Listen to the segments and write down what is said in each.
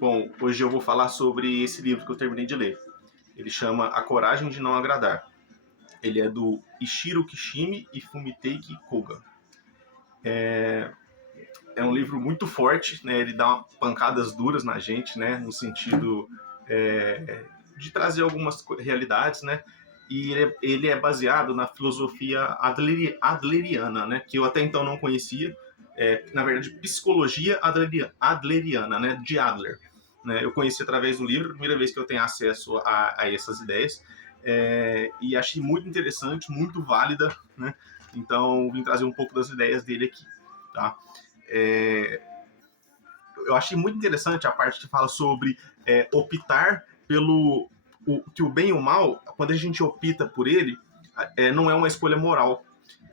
Bom, hoje eu vou falar sobre esse livro que eu terminei de ler. Ele chama A Coragem de Não Agradar. Ele é do Ishiro Kishimi e Fumitake Koga. É um livro muito forte, né? Ele dá pancadas duras na gente, né? No sentido de trazer algumas realidades, né? E ele é baseado na filosofia adleriana, né? Que eu até então não conhecia. Na verdade, psicologia adleriana, né? De Adler. Né? Eu conheci através do livro, a primeira vez que eu tenho acesso a essas ideias. E achei muito interessante, muito válida, né? Então, vim trazer um pouco das ideias dele aqui, tá? Eu achei muito interessante a parte que fala sobre optar pelo que o bem e o mal, quando a gente opta por ele, não é uma escolha moral.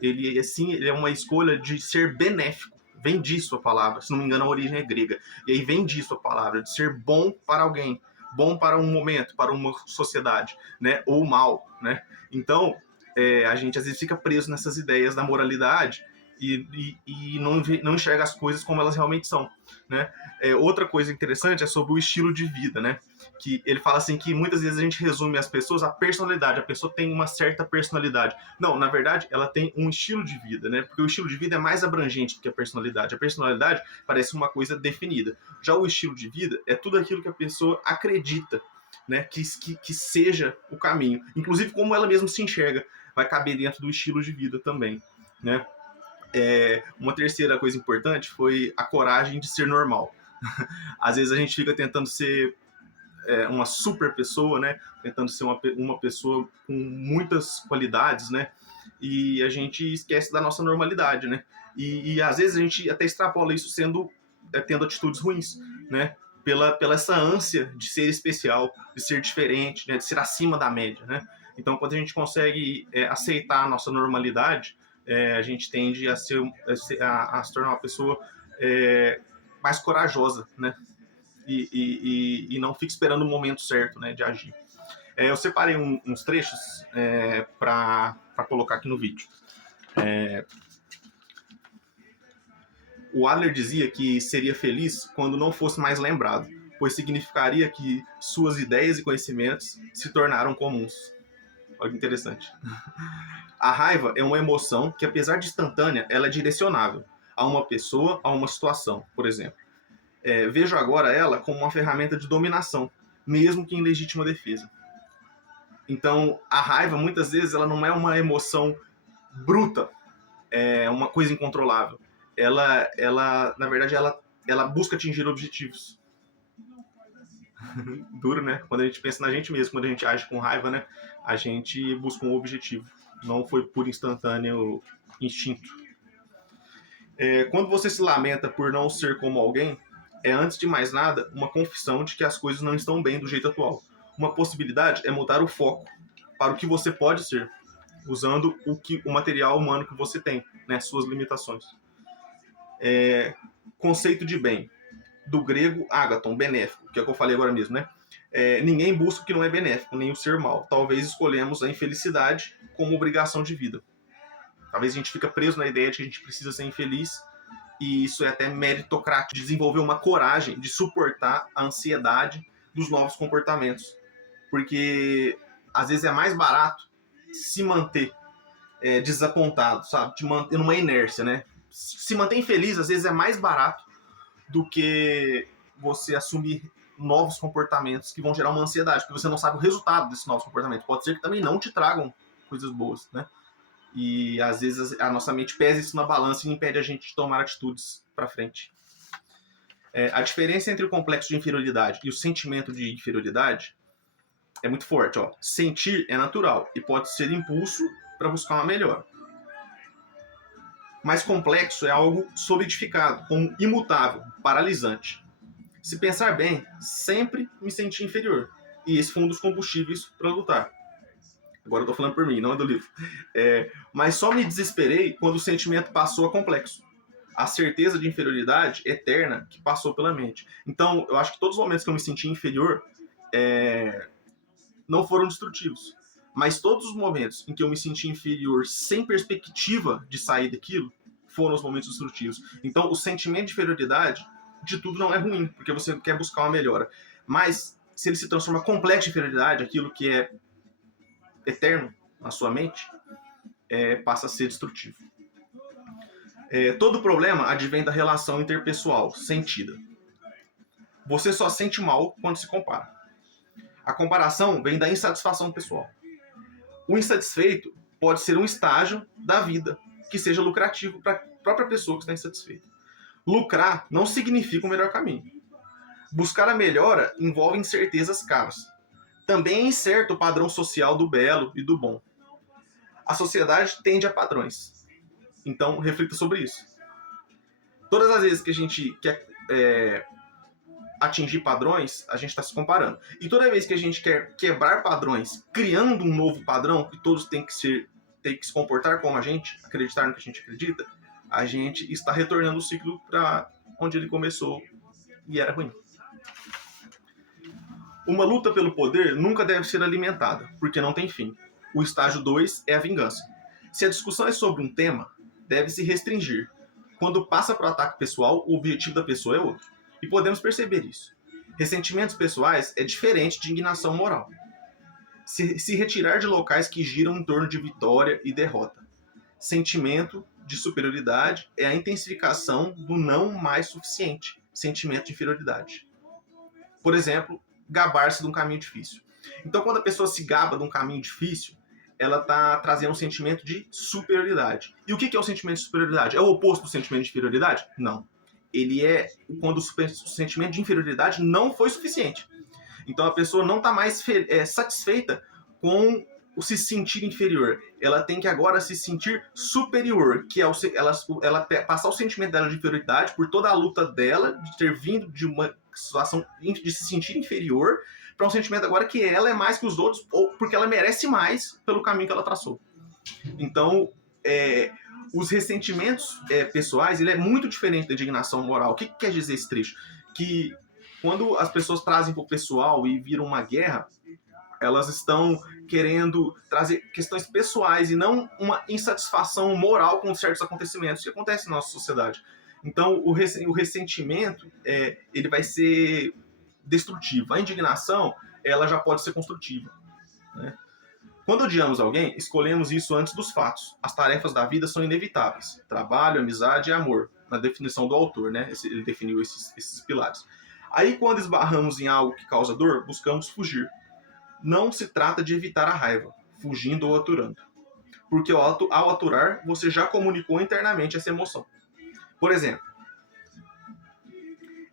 Ele é uma escolha de ser benéfico. Vem disso a palavra, se não me engano a origem é grega. E aí vem disso a palavra, de ser bom para alguém, bom para um momento, para uma sociedade, né? Ou mal, né? Então, a gente às vezes fica preso nessas ideias da moralidade e não enxerga as coisas como elas realmente são, né? Outra coisa interessante é sobre o estilo de vida, né? Que ele fala assim que muitas vezes a gente resume as pessoas à personalidade. A pessoa tem uma certa personalidade. Não, na verdade, ela tem um estilo de vida, né? Porque o estilo de vida é mais abrangente do que a personalidade. A personalidade parece uma coisa definida. Já o estilo de vida é tudo aquilo que a pessoa acredita, né? Que seja o caminho. Inclusive, como ela mesma se enxerga, vai caber dentro do estilo de vida também, né? Uma terceira coisa importante foi a coragem de ser normal. Às vezes a gente fica tentando ser uma super pessoa, né? Tentando ser uma pessoa com muitas qualidades, né? E a gente esquece da nossa normalidade, né? E às vezes a gente até extrapola isso tendo atitudes ruins, né? Pela essa ânsia de ser especial, de ser diferente, né? De ser acima da média, né? Então, quando a gente consegue aceitar a nossa normalidade, a gente tende a se tornar uma pessoa mais corajosa, né? E não fica esperando o momento certo, né, de agir. Eu separei uns trechos para colocar aqui no vídeo. O Adler dizia que seria feliz quando não fosse mais lembrado, pois significaria que suas ideias e conhecimentos se tornaram comuns. Olha que interessante. A raiva é uma emoção que, apesar de instantânea, ela é direcionável a uma pessoa, a uma situação, por exemplo. Vejo agora ela como uma ferramenta de dominação, mesmo que em legítima defesa. Então, a raiva, muitas vezes, ela não é uma emoção bruta, é uma coisa incontrolável. Na verdade, ela busca atingir objetivos. Duro, né? Quando a gente pensa na gente mesmo, quando a gente age com raiva, né? A gente busca um objetivo. Não foi por instantâneo instinto. Quando você se lamenta por não ser como alguém, antes de mais nada, uma confissão de que as coisas não estão bem do jeito atual. Uma possibilidade é mudar o foco para o que você pode ser, usando o material humano que você tem, né, suas limitações. Conceito de bem, do grego agaton, benéfico, que é o que eu falei agora mesmo, né? Ninguém busca o que não é benéfico, nem o ser mal. Talvez escolhemos a infelicidade como obrigação de vida. Talvez a gente fica preso na ideia de que a gente precisa ser infeliz, e isso é até meritocrático, desenvolver uma coragem de suportar a ansiedade dos novos comportamentos. Porque às vezes é mais barato se manter desapontado, sabe? Te manter numa inércia, né? Se manter infeliz, às vezes é mais barato do que você assumir novos comportamentos que vão gerar uma ansiedade, porque você não sabe o resultado desses novos comportamentos. Pode ser que também não te tragam coisas boas, né? E às vezes a nossa mente pesa isso na balança e impede a gente de tomar atitudes para frente. A diferença entre o complexo de inferioridade e o sentimento de inferioridade é muito forte. Ó. Sentir é natural e pode ser impulso para buscar uma melhor. Mais complexo é algo solidificado, como imutável, paralisante. Se pensar bem, sempre me senti inferior. E esse foi um dos combustíveis para lutar. Agora eu tô falando por mim, não é do livro. Mas só me desesperei quando o sentimento passou a complexo. A certeza de inferioridade eterna que passou pela mente. Então, eu acho que todos os momentos que eu me senti inferior não foram destrutivos. Mas todos os momentos em que eu me senti inferior sem perspectiva de sair daquilo foram os momentos destrutivos. Então, o sentimento de inferioridade de tudo não é ruim, porque você quer buscar uma melhora. Mas se ele se transforma completa inferioridade, aquilo que é eterno na sua mente, passa a ser destrutivo. Todo problema advém da relação interpessoal sentida. Você só sente mal quando se compara. A comparação vem da insatisfação pessoal. O insatisfeito pode ser um estágio da vida que seja lucrativo para a própria pessoa que está insatisfeita. Lucrar não significa o melhor caminho. Buscar a melhora envolve incertezas caras. Também é incerto o padrão social do belo e do bom. A sociedade tende a padrões. Então, reflita sobre isso. Todas as vezes que a gente quer atingir padrões, a gente está se comparando. E toda vez que a gente quer quebrar padrões, criando um novo padrão, que todos têm que se comportar como a gente, acreditar no que a gente acredita, a gente está retornando o ciclo para onde ele começou e era ruim. Uma luta pelo poder nunca deve ser alimentada, porque não tem fim. O estágio 2 é a vingança. Se a discussão é sobre um tema, deve se restringir. Quando passa para o ataque pessoal, o objetivo da pessoa é outro. E podemos perceber isso. Ressentimentos pessoais é diferente de indignação moral. Se retirar de locais que giram em torno de vitória e derrota. Sentimento de superioridade é a intensificação do não mais suficiente. Sentimento de inferioridade. Por exemplo, gabar-se de um caminho difícil. Então, quando a pessoa se gaba de um caminho difícil, ela está trazendo um sentimento de superioridade. E o que é o sentimento de superioridade? É o oposto do sentimento de inferioridade? Não. Ele é quando o sentimento de inferioridade não foi suficiente. Então a pessoa não está mais satisfeita com o se sentir inferior. Ela tem que agora se sentir superior, que é ela passar o sentimento dela de inferioridade por toda a luta dela, de ter vindo de uma situação de se sentir inferior, para um sentimento agora que ela é mais que os outros, ou porque ela merece mais pelo caminho que ela traçou. Então, os ressentimentos pessoais, ele é muito diferente da indignação moral. O que quer dizer esse trecho? Que quando as pessoas trazem para o pessoal e viram uma guerra, elas estão querendo trazer questões pessoais e não uma insatisfação moral com certos acontecimentos que acontecem na nossa sociedade. Então, o ressentimento, ele vai ser destrutivo. A indignação, ela já pode ser construtiva, né? Quando odiamos alguém, escolhemos isso antes dos fatos. As tarefas da vida são inevitáveis. Trabalho, amizade e amor. Na definição do autor, né? Ele definiu esses pilares. Aí, quando esbarramos em algo que causa dor, buscamos fugir. Não se trata de evitar a raiva, fugindo ou aturando. Porque ao aturar, você já comunicou internamente essa emoção. Por exemplo,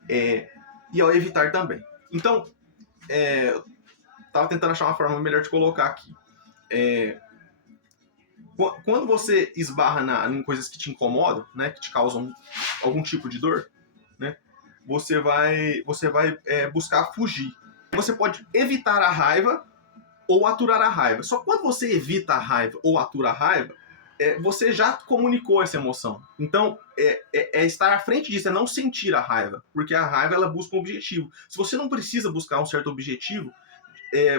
e ao evitar também. Então, estava tentando achar uma forma melhor de colocar aqui. Quando você esbarra em coisas que te incomodam, né, que te causam algum tipo de dor, né, você vai buscar fugir. Você pode evitar a raiva ou aturar a raiva. Só que quando você evita a raiva ou atura a raiva, você já comunicou essa emoção. Então, estar à frente disso, é não sentir a raiva. Porque a raiva, ela busca um objetivo. Se você não precisa buscar um certo objetivo,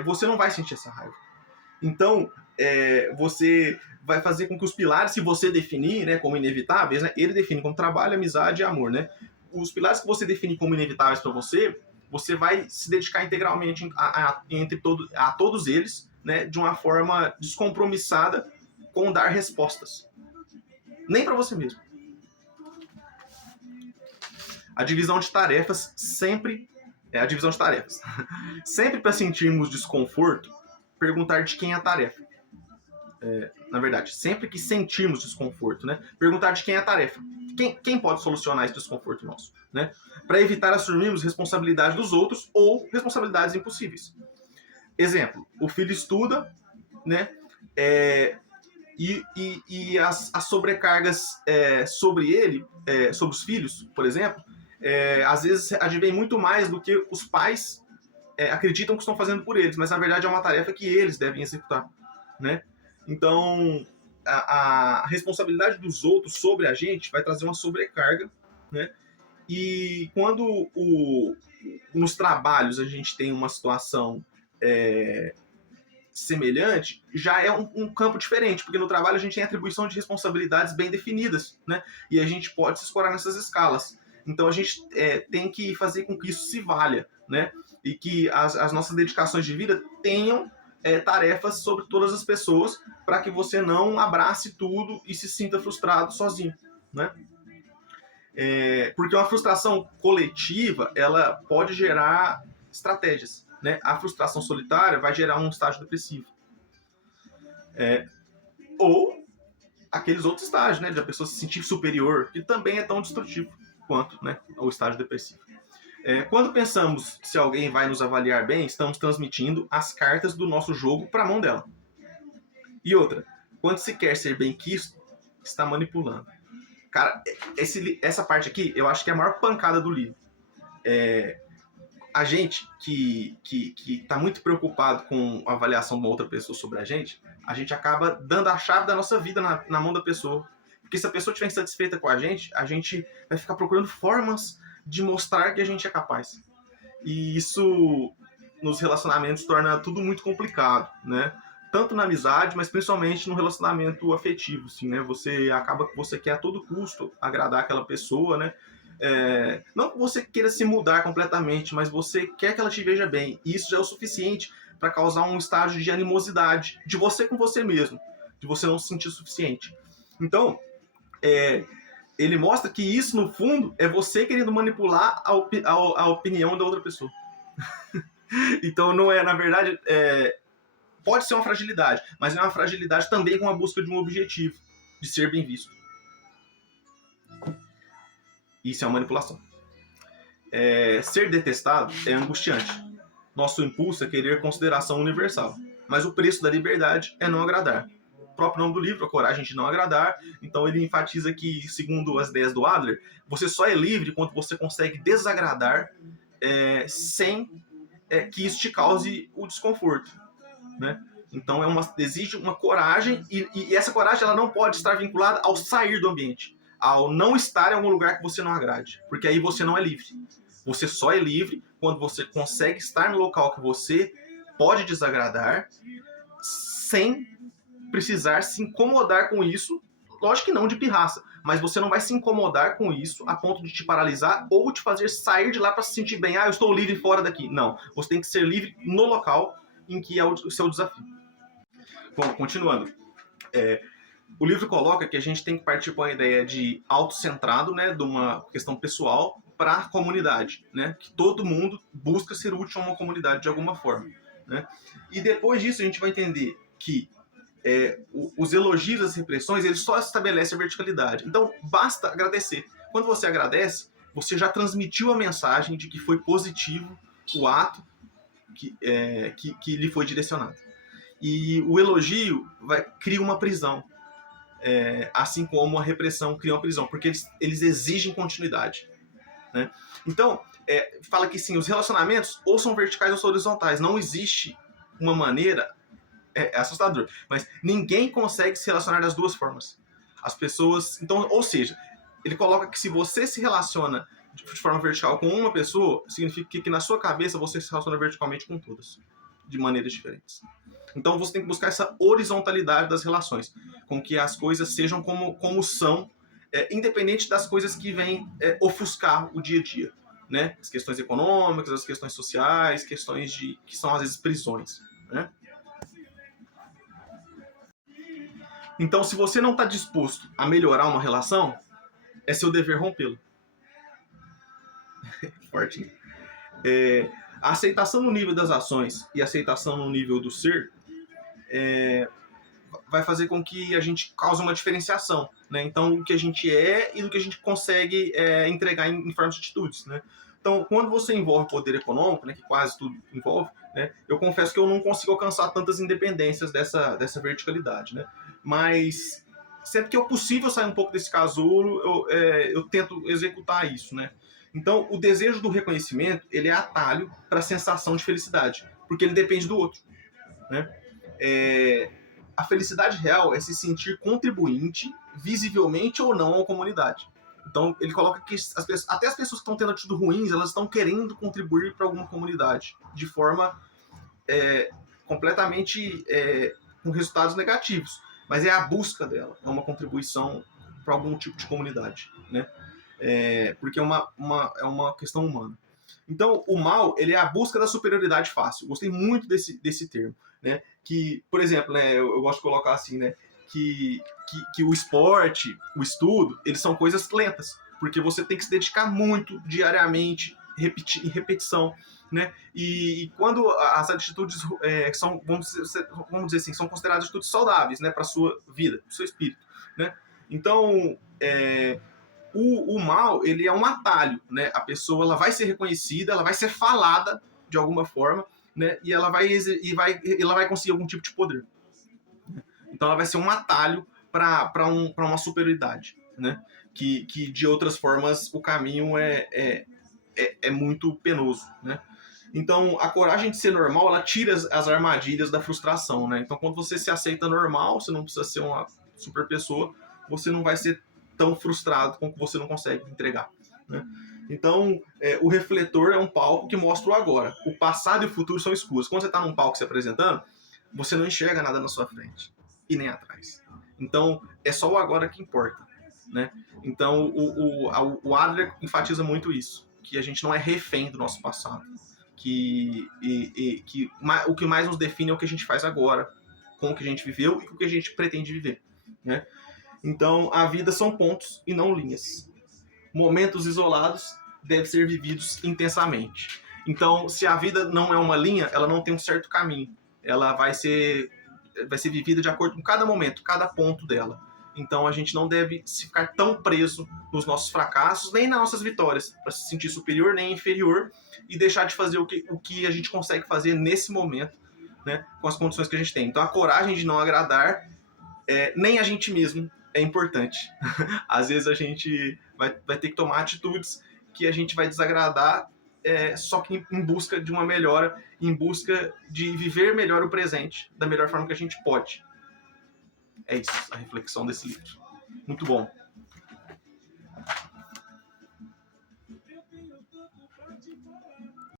você não vai sentir essa raiva. Então, você vai fazer com que os pilares, se você definir, né, como inevitáveis, né, ele define como trabalho, amizade e amor, né? Os pilares que você define como inevitáveis para você vai se dedicar integralmente a todos eles, né, de uma forma descompromissada com dar respostas. Nem para você mesmo. A divisão de tarefas sempre sempre para sentirmos desconforto, perguntar de quem é a tarefa. Na verdade, sempre que sentirmos desconforto, né? Perguntar de quem é a tarefa. Quem pode solucionar esse desconforto nosso, né? Para evitar assumirmos responsabilidade dos outros ou responsabilidades impossíveis. Exemplo, o filho estuda, né? E as sobrecargas sobre ele, sobre os filhos, por exemplo, às vezes advém muito mais do que os pais acreditam que estão fazendo por eles, mas na verdade é uma tarefa que eles devem executar, né? Então, a responsabilidade dos outros sobre a gente vai trazer uma sobrecarga, né? E quando nos trabalhos a gente tem uma situação semelhante, já é um campo diferente, porque no trabalho a gente tem atribuição de responsabilidades bem definidas, né? E a gente pode se escorar nessas escalas. Então a gente tem que fazer com que isso se valha, né? E que as nossas dedicações de vida tenham tarefas sobre todas as pessoas, para que você não abrace tudo e se sinta frustrado sozinho, né? Porque uma frustração coletiva, ela pode gerar estratégias, né? A frustração solitária vai gerar um estágio depressivo. Ou aqueles outros estágios, né? De a pessoa se sentir superior, que também é tão destrutivo quanto, né, o estágio depressivo. Quando pensamos se alguém vai nos avaliar bem, estamos transmitindo as cartas do nosso jogo para a mão dela. E outra, quando se quer ser bem quisto, está manipulando. Cara, essa parte aqui, eu acho que é a maior pancada do livro. A gente que está muito preocupado com a avaliação de uma outra pessoa sobre a gente acaba dando a chave da nossa vida na mão da pessoa. Porque se a pessoa estiver insatisfeita com a gente vai ficar procurando formas de mostrar que a gente é capaz. E isso, nos relacionamentos, torna tudo muito complicado, né? Tanto na amizade, mas principalmente no relacionamento afetivo, assim, né? Você acaba que você quer a todo custo agradar aquela pessoa, né? Não que você queira se mudar completamente, mas você quer que ela te veja bem. E isso já é o suficiente para causar um estágio de animosidade de você com você mesmo, de você não se sentir suficiente. Então, ele mostra que isso, no fundo, é você querendo manipular a opinião da outra pessoa. Então, não é, na verdade, pode ser uma fragilidade, mas é uma fragilidade também com a busca de um objetivo, de ser bem visto. Isso é uma manipulação. Ser detestado é angustiante. Nosso impulso é querer consideração universal, mas o preço da liberdade é não agradar. O próprio nome do livro, a coragem de não agradar. Então ele enfatiza que, segundo as ideias do Adler, você só é livre quando você consegue desagradar sem que isso te cause o desconforto, né? Então exige uma coragem, e essa coragem ela não pode estar vinculada ao sair do ambiente, ao não estar em algum lugar que você não agrade, porque aí você não é livre. Você só é livre quando você consegue estar no local que você pode desagradar sem precisar se incomodar com isso. Lógico que não de pirraça, mas você não vai se incomodar com isso a ponto de te paralisar ou te fazer sair de lá para se sentir bem. Eu estou livre fora daqui. Não, você tem que ser livre no local em que é o seu desafio. Bom, continuando. O livro coloca que a gente tem que partir para uma ideia de autocentrado, né, de uma questão pessoal, para a comunidade, né, que todo mundo busca ser útil a uma comunidade de alguma forma, né? E depois disso a gente vai entender que os elogios, as repressões, eles só estabelecem a verticalidade. Então basta agradecer. Quando você agradece, você já transmitiu a mensagem de que foi positivo o ato que lhe foi direcionado. E o elogio cria uma prisão. Assim como a repressão cria uma prisão, porque eles exigem continuidade, né? Então, fala que sim, os relacionamentos ou são verticais ou são horizontais. Não existe uma maneira, é assustador, mas ninguém consegue se relacionar das duas formas. As pessoas, então, ou seja, ele coloca que se você se relaciona de forma vertical com uma pessoa, significa que na sua cabeça você se relaciona verticalmente com todas, de maneiras diferentes. Então você tem que buscar essa horizontalidade das relações, com que as coisas sejam como são, independente das coisas que vêm ofuscar o dia a dia, né? As questões econômicas, as questões sociais, questões que são às vezes prisões, né? Então, se você não está disposto a melhorar uma relação, é seu dever rompê-la. Forte, né? A aceitação no nível das ações e a aceitação no nível do ser vai fazer com que a gente cause uma diferenciação, né? Então, o que a gente é e do que a gente consegue entregar em forma de atitudes, né? Então, quando você envolve poder econômico, né, que quase tudo envolve, né, eu confesso que eu não consigo alcançar tantas independências dessa verticalidade, né? Mas sempre que é possível sair um pouco desse casulo, eu tento executar isso, né? Então, o desejo do reconhecimento, ele é atalho para a sensação de felicidade, porque ele depende do outro, né? A felicidade real é se sentir contribuinte, visivelmente ou não, à comunidade. Então, ele coloca que até as pessoas que estão tendo atitudes ruins, elas estão querendo contribuir para alguma comunidade, de forma completamente com resultados negativos. Mas é a busca dela, é uma contribuição para algum tipo de comunidade, né? porque é uma questão humana. Então, o mal, ele é a busca da superioridade fácil. Gostei muito desse termo, né? Que, por exemplo, né, eu gosto de colocar assim, né? Que o esporte, o estudo, eles são coisas lentas, porque você tem que se dedicar muito diariamente, em repetição, né? E quando as atitudes são, vamos dizer assim, são consideradas atitudes saudáveis, né, para sua vida, para o seu espírito, né? Então, o mal, ele é um atalho, né? A pessoa, ela vai ser reconhecida, ela vai ser falada de alguma forma, né? E ela vai conseguir algum tipo de poder. Então ela vai ser um atalho para uma superioridade, né? Que de outras formas o caminho é muito penoso, né? Então a coragem de ser normal, ela tira as armadilhas da frustração, né? Então quando você se aceita normal, você não precisa ser uma super pessoa, você não vai ser tão frustrado com o que você não consegue entregar, né? Então, o refletor é um palco que mostra o agora. O passado e o futuro são escuros. Quando você está num palco se apresentando, você não enxerga nada na sua frente e nem atrás. Então, é só o agora que importa, né? Então, o Adler enfatiza muito isso, que a gente não é refém do nosso passado, que o que mais nos define é o que a gente faz agora, com o que a gente viveu e com o que a gente pretende viver, né? Então, a vida são pontos e não linhas. Momentos isolados devem ser vividos intensamente. Então, se a vida não é uma linha, ela não tem um certo caminho. Ela vai ser vivida de acordo com cada momento, cada ponto dela. Então, a gente não deve se ficar tão preso nos nossos fracassos, nem nas nossas vitórias, para se sentir superior nem inferior e deixar de fazer o que a gente consegue fazer nesse momento, né, com as condições que a gente tem. Então, a coragem de não agradar nem a gente mesmo é importante. Às vezes a gente vai ter que tomar atitudes que a gente vai desagradar, só que em busca de uma melhora, em busca de viver melhor o presente, da melhor forma que a gente pode. É isso, a reflexão desse livro. Muito bom.